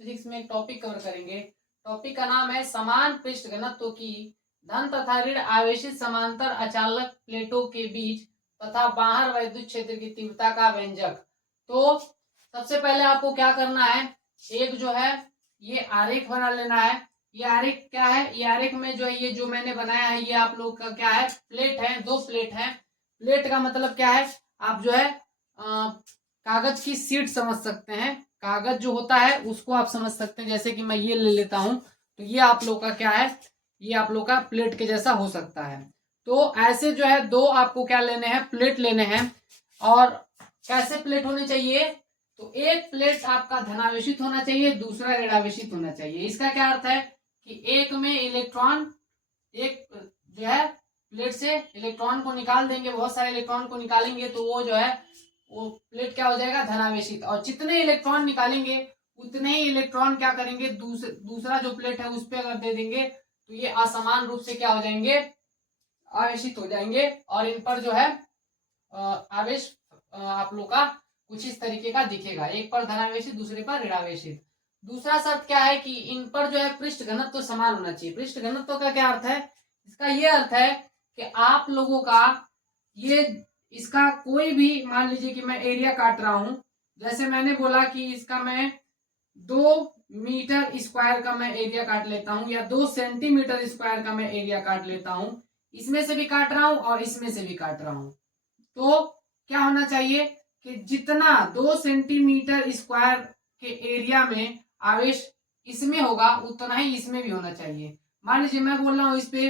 Physics में एक topic cover करेंगे। टॉपिक का नाम है समान पृष्ठ घनत्व की धन तथा ऋण आवेशित समांतर अचालक प्लेटों के बीच तथा बाहर वैद्युत क्षेत्र की तीव्रता का व्यंजक। तो सबसे पहले आपको क्या करना है, एक जो है ये आरेख बना लेना है। ये आरेख क्या है, ये आरेख में जो है ये जो मैंने बनाया है ये आप लोग का क्या है, प्लेट है, दो प्लेट है। प्लेट का मतलब क्या है, आप जो है कागज की शीट समझ सकते हैं। कागज जो होता है उसको आप समझ सकते हैं। जैसे कि मैं ये ले लेता हूं तो ये आप लोग का क्या है, ये आप लोग का प्लेट के जैसा हो सकता है। तो ऐसे जो है दो आपको क्या लेने हैं, प्लेट लेने हैं। और कैसे प्लेट होने चाहिए, तो एक प्लेट आपका धनावेशित होना चाहिए, दूसरा ऋणावेशित होना चाहिए। इसका क्या अर्थ है कि एक में इलेक्ट्रॉन, एक जो है प्लेट से इलेक्ट्रॉन को निकाल देंगे, बहुत सारे इलेक्ट्रॉन को निकालेंगे तो वो जो है वो प्लेट क्या हो जाएगा, धनावेशित। और जितने इलेक्ट्रॉन निकालेंगे उतने ही इलेक्ट्रॉन क्या करेंगे, दूसरा जो प्लेट है उस पर अगर दे देंगे तो ये असमान रूप से क्या हो जाएंगे, आवेशित हो जाएंगे। और इन पर जो है आवेश आप लोग का कुछ इस तरीके का दिखेगा, एक पर धनावेशित दूसरे पर ऋणावेशित। दूसरा शर्त क्या है कि इन पर जो है पृष्ठ घनत्व समान होना चाहिए। पृष्ठ घनत्व का क्या अर्थ है, इसका ये अर्थ है कि आप लोगों का ये इसका कोई भी, मान लीजिए कि मैं एरिया काट रहा हूं, जैसे मैंने बोला कि इसका मैं 2 मीटर स्क्वायर का मैं एरिया काट लेता हूं या 2 सेंटीमीटर स्क्वायर का मैं एरिया काट लेता हूं, इसमें से भी काट रहा हूं और इसमें से भी काट रहा हूं। तो क्या होना चाहिए कि जितना 2 सेंटीमीटर स्क्वायर के एरिया में आवेश इसमें होगा उतना ही इसमें भी होना चाहिए। मान लीजिए मैं बोल रहा हूं इस पे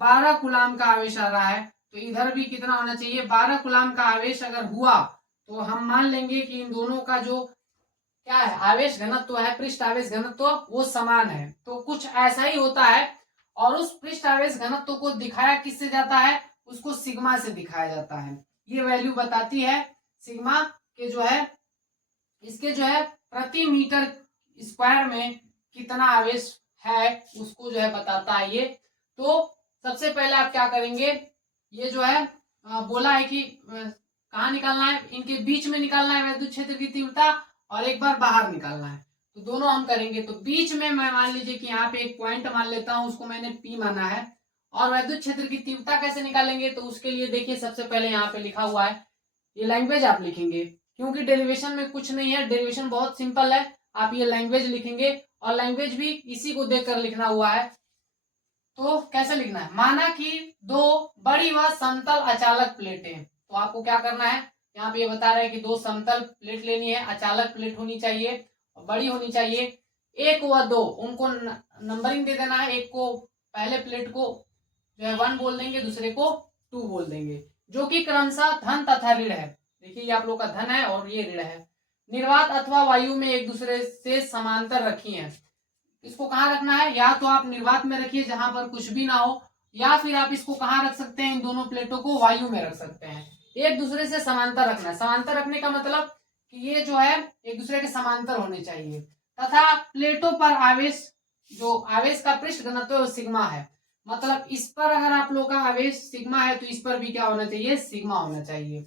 12 कूलाम का आवेश आ रहा है, तो इधर भी कितना होना चाहिए, 12 कूलाम का आवेश अगर हुआ तो हम मान लेंगे कि इन दोनों का जो क्या है, आवेश घनत्व है, पृष्ठ आवेश घनत्व वो समान है। तो कुछ ऐसा ही होता है। और उस पृष्ठ आवेश घनत्व को दिखाया किससे जाता है, उसको सिग्मा से दिखाया जाता है। ये वैल्यू बताती है सिग्मा के जो है, इसके जो है प्रति मीटर स्क्वायर में कितना आवेश है उसको जो है बताता है ये। तो सबसे पहले आप क्या करेंगे, ये जो है बोला है कि कहाँ निकालना है, इनके बीच में निकालना है वैद्युत क्षेत्र की तीव्रता, और एक बार बाहर निकालना है। तो दोनों हम करेंगे। तो बीच में मैं मान लीजिए कि यहाँ पे एक पॉइंट मान लेता हूँ, उसको मैंने पी माना है। और वैद्युत क्षेत्र की तीव्रता कैसे निकालेंगे, तो उसके लिए देखिए सबसे पहले यहाँ पे लिखा हुआ है, ये लैंग्वेज आप लिखेंगे, क्योंकि डेरिवेशन में कुछ नहीं है, डेरिवेशन बहुत सिंपल है। आप ये लैंग्वेज लिखेंगे और लैंग्वेज भी इसी को देखकर लिखना हुआ है। तो कैसे लिखना है, माना कि दो बड़ी व समतल अचालक प्लेटें। तो आपको क्या करना है, यहाँ पे ये बता रहा है कि दो समतल प्लेट लेनी है, अचालक प्लेट होनी चाहिए और बड़ी होनी चाहिए। एक व दो उनको नंबरिंग दे देना है, एक को पहले प्लेट को जो है 1 बोल देंगे, दूसरे को 2 बोल देंगे, जो कि क्रमशः धन तथा ऋण है। देखिए ये आप लोग का धन है और ये ऋण है। निर्वात अथवा वायु में एक दूसरे से समांतर रखी है। इसको कहाँ रखना है, या तो आप निर्वात में रखिए जहां पर कुछ भी ना हो, या फिर आप इसको कहाँ रख सकते हैं, इन दोनों प्लेटों को वायु में रख सकते हैं। एक दूसरे से समांतर रखना है। समांतर रखने का मतलब कि ये जो है एक दूसरे के समांतर होने चाहिए। तथा प्लेटों पर आवेश, जो आवेश का पृष्ठ घनत्व है वो सिग्मा है। मतलब इस पर अगर आप लोग का आवेश सिग्मा है तो इस पर भी क्या होना चाहिए, सिग्मा होना चाहिए।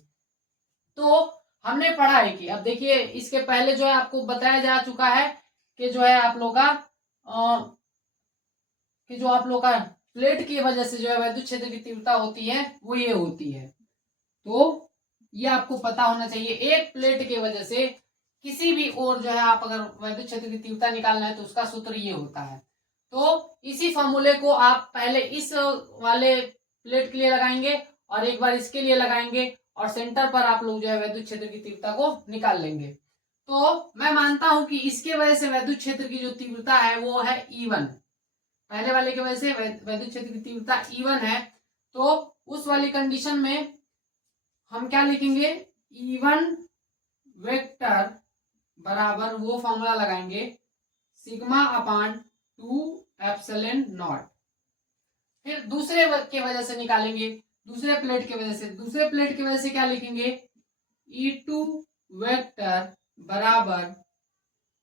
तो हमने पढ़ा है कि अब देखिए इसके पहले जो है आपको बताया जा चुका है कि जो है आप लोग का कि जो आप लोग का प्लेट की वजह से जो है वैद्युत क्षेत्र की तीव्रता होती है वो ये होती है। तो ये आपको पता होना चाहिए, एक प्लेट की वजह से किसी भी ओर जो है आप अगर वैद्युत क्षेत्र की तीव्रता निकालना है तो उसका सूत्र ये होता है। तो इसी फॉर्मूले को आप पहले इस वाले प्लेट के लिए लगाएंगे और एक बार इसके लिए लगाएंगे और सेंटर पर आप लोग जो है वैद्युत क्षेत्र की तीव्रता को निकाल लेंगे। तो मैं मानता हूं कि इसके वजह से वैद्युत क्षेत्र की जो तीव्रता है वो है E1। पहले वाले की वजह से वैद्युत क्षेत्र की तीव्रता E1 है। तो उस वाली कंडीशन में हम क्या लिखेंगे, E1 वेक्टर बराबर वो फॉर्मूला लगाएंगे सिग्मा अपान 2 एप्सिलॉन नॉट। फिर दूसरे की वजह से निकालेंगे, दूसरे प्लेट की वजह से, दूसरे प्लेट की वजह से क्या लिखेंगे, E2 वेक्टर बराबर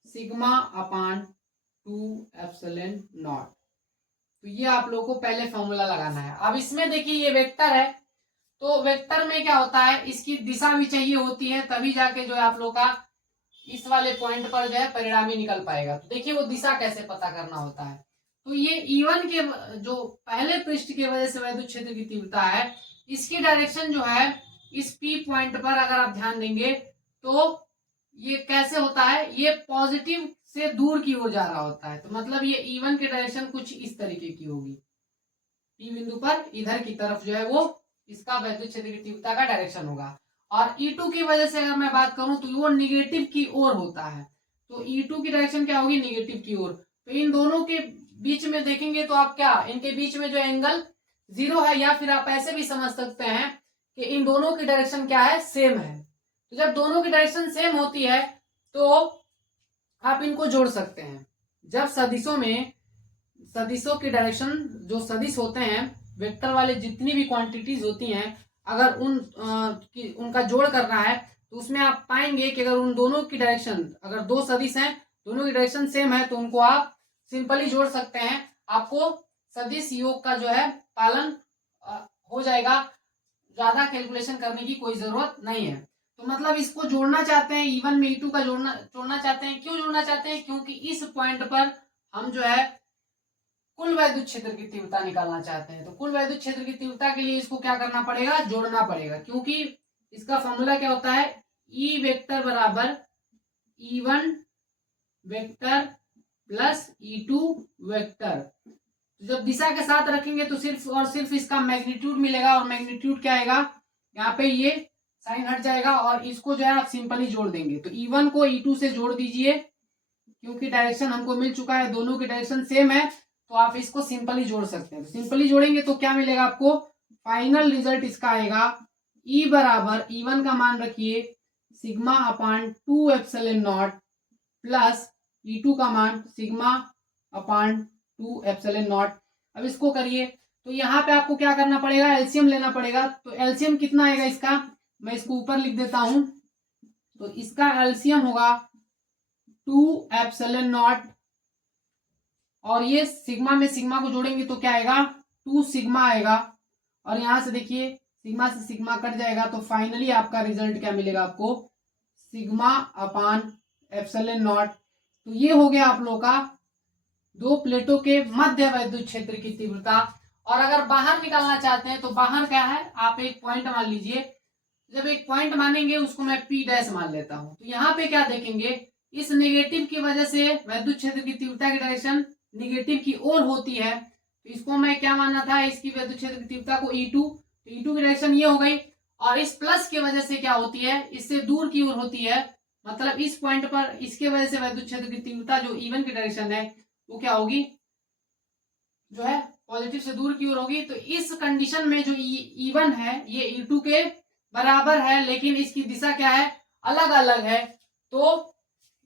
सिग्मा अपान 2 एप्सिलॉन नॉट। तो ये आप लोगों को पहले फॉर्मूला लगाना है। अब इसमें देखिए ये वेक्टर है, तो वेक्टर में क्या होता है, इसकी दिशा भी चाहिए होती है, तभी जाके जो है आप लोग का इस वाले पॉइंट पर जो है परिणामी निकल पाएगा। तो देखिए वो दिशा कैसे पता करना होता है। तो ये E1 के जो पहले पृष्ठ की वजह से विद्युत क्षेत्र की तीव्रता है, इसकी डायरेक्शन जो है इस P पॉइंट पर अगर आप ध्यान देंगे तो ये कैसे होता है, ये पॉजिटिव से दूर की ओर जा रहा होता है। तो मतलब ये E1 की डायरेक्शन कुछ इस तरीके की होगी, P बिंदु पर इधर की तरफ जो है वो इसका विद्युत क्षेत्र की तीव्रता का डायरेक्शन होगा। और E2 की वजह से अगर मैं बात करूं तो वो निगेटिव की ओर होता है। तो E2 की डायरेक्शन क्या होगी, निगेटिव की ओर। तो इन दोनों के बीच में देखेंगे तो आप क्या, इनके बीच में जो एंगल 0 है, या फिर आप ऐसे भी समझ सकते हैं कि इन दोनों की डायरेक्शन क्या है, सेम है। तो जब दोनों की डायरेक्शन सेम होती है तो आप इनको जोड़ सकते हैं। जब सदिशों की डायरेक्शन, जो सदिश होते हैं वेक्टर वाले, जितनी भी क्वांटिटीज होती हैं, अगर उनका जोड़ करना है तो उसमें आप पाएंगे कि अगर उन दोनों की डायरेक्शन, अगर दो सदिश हैं, दोनों की डायरेक्शन सेम है, तो उनको आप सिंपली जोड़ सकते हैं। आपको सदिश योग का जो है पालन हो जाएगा, ज्यादा कैलकुलेशन करने की कोई जरूरत नहीं है। तो मतलब इसको जोड़ना चाहते हैं, E1 में E2 का जोड़ना चाहते हैं। क्यों जोड़ना चाहते हैं, क्योंकि इस पॉइंट पर हम जो है कुल वैद्युत क्षेत्र की तीव्रता निकालना चाहते हैं। तो कुल वैद्युत क्षेत्र की तीव्रता के लिए इसको क्या करना पड़ेगा, जोड़ना पड़ेगा। क्योंकि इसका फॉर्मूला क्या होता है, E वेक्टर बराबर E1 vector plus E2 vector. जब दिशा के साथ रखेंगे तो सिर्फ और सिर्फ इसका मैग्नीट्यूड मिलेगा, और मैग्नीट्यूड क्या आएगा, यहाँ पे ये साइन हट जाएगा और इसको जो है आप सिंपली जोड़ देंगे। तो E1 को E2 से जोड़ दीजिए, क्योंकि डायरेक्शन हमको मिल चुका है, दोनों की डायरेक्शन सेम है, तो आप इसको सिंपली जोड़ सकते हैं। सिंपली जोड़ेंगे तो क्या मिलेगा आपको, फाइनल रिजल्ट इसका आएगा E बराबर E1 का मान रखिए sigma upon 2 epsilon not plus E2 का मान सिग्मा अपान 2 एप्सिलॉन नॉट। अब इसको करिए तो यहाँ पे आपको क्या करना पड़ेगा, एलसीएम लेना पड़ेगा। तो एलसीएम कितना आएगा इसका, मैं इसको ऊपर लिख देता हूं। तो इसका एलसीएम होगा 2 एप्सिलॉन नॉट, और ये सिग्मा में सिग्मा को जोड़ेंगे तो क्या आएगा, 2 सिग्मा आएगा, और यहां से देखिए सिग्मा से सिग्मा कट जाएगा। तो फाइनली आपका रिजल्ट क्या मिलेगा आपको, सिग्मा अपान एप्सिलॉन नॉट। तो ये हो गया आप लोगों का दो प्लेटों के मध्य वैद्युत क्षेत्र की तीव्रता। और अगर बाहर निकालना चाहते हैं तो बाहर क्या है, आप एक पॉइंट मान लीजिए। जब एक पॉइंट मानेंगे उसको मैं P डैश मान लेता हूं। तो यहाँ पे क्या देखेंगे, इस नेगेटिव की वजह से वैद्युत क्षेत्र की तीव्रता की डायरेक्शन निगेटिव की ओर होती है। तो इसको मैं क्या मानना था, इसकी वैद्युत क्षेत्र की तीव्रता को E2, तो E2 की डायरेक्शन ये हो गई। और इस प्लस की वजह से क्या होती है, इससे दूर की ओर होती है, मतलब इस पॉइंट पर इसके वजह से वैद्युत क्षेत्र की तीव्रता जो E1 की डायरेक्शन है वो क्या होगी, जो है पॉजिटिव से दूर की ओर होगी। तो इस कंडीशन में जो E1 है ये E2 के बराबर है, लेकिन इसकी दिशा क्या है, अलग अलग है। तो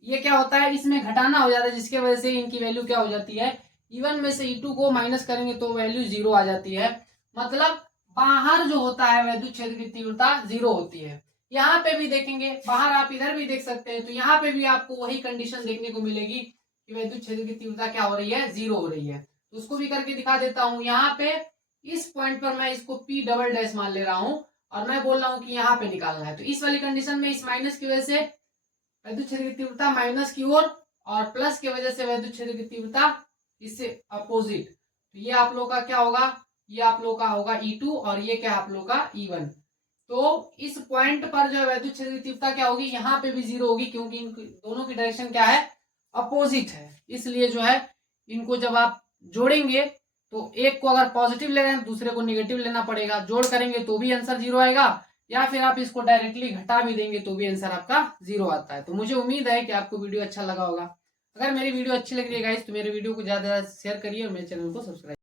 ये क्या होता है, इसमें घटाना हो जाता है, जिसके वजह से इनकी वैल्यू क्या हो जाती है, E1 में से E2 को माइनस करेंगे तो वैल्यू 0 आ जाती है। मतलब बाहर जो होता है वैद्युत क्षेत्र की तीव्रता 0 होती है। यहाँ पे भी देखेंगे, बाहर आप इधर भी देख सकते हैं, तो यहाँ पे भी आपको वही कंडीशन देखने को मिलेगी कि वैद्युत क्षेत्र की तीव्रता क्या हो रही है, 0 हो रही है। तो उसको भी करके दिखा देता हूं। यहाँ पे इस पॉइंट पर मैं इसको P डबल डैश मान ले रहा हूं, और मैं बोल रहा हूं कि यहाँ पे निकालना है। तो इस वाली कंडीशन में इस माइनस की वजह से वैद्युत क्षेत्र की तीव्रता माइनस की ओर, और प्लस की वजह से वैद्युत क्षेत्र की तीव्रता इससे अपोजिट। तो ये आप लोग का क्या होगा, ये आप लोग का होगा E2, और ये क्या आप लोग का E1। तो इस पॉइंट पर जो वैद्युत क्षेत्र की तीव्रता क्या होगी, यहाँ पे भी 0 होगी, क्योंकि इन दोनों की डायरेक्शन क्या है, अपोजिट है। इसलिए जो है इनको जब आप जोड़ेंगे तो एक को अगर पॉजिटिव ले रहे हैं दूसरे को नेगेटिव लेना पड़ेगा। जोड़ करेंगे तो भी आंसर 0 आएगा, या फिर आप इसको डायरेक्टली घटा भी देंगे तो भी आंसर आपका 0 आता है। तो मुझे उम्मीद है कि आपको वीडियो अच्छा लगा होगा। अगर मेरी वीडियो अच्छी लग रही है गाइस तो मेरे वीडियो को ज्यादा शेयर करिए और मेरे चैनल को सब्सक्राइब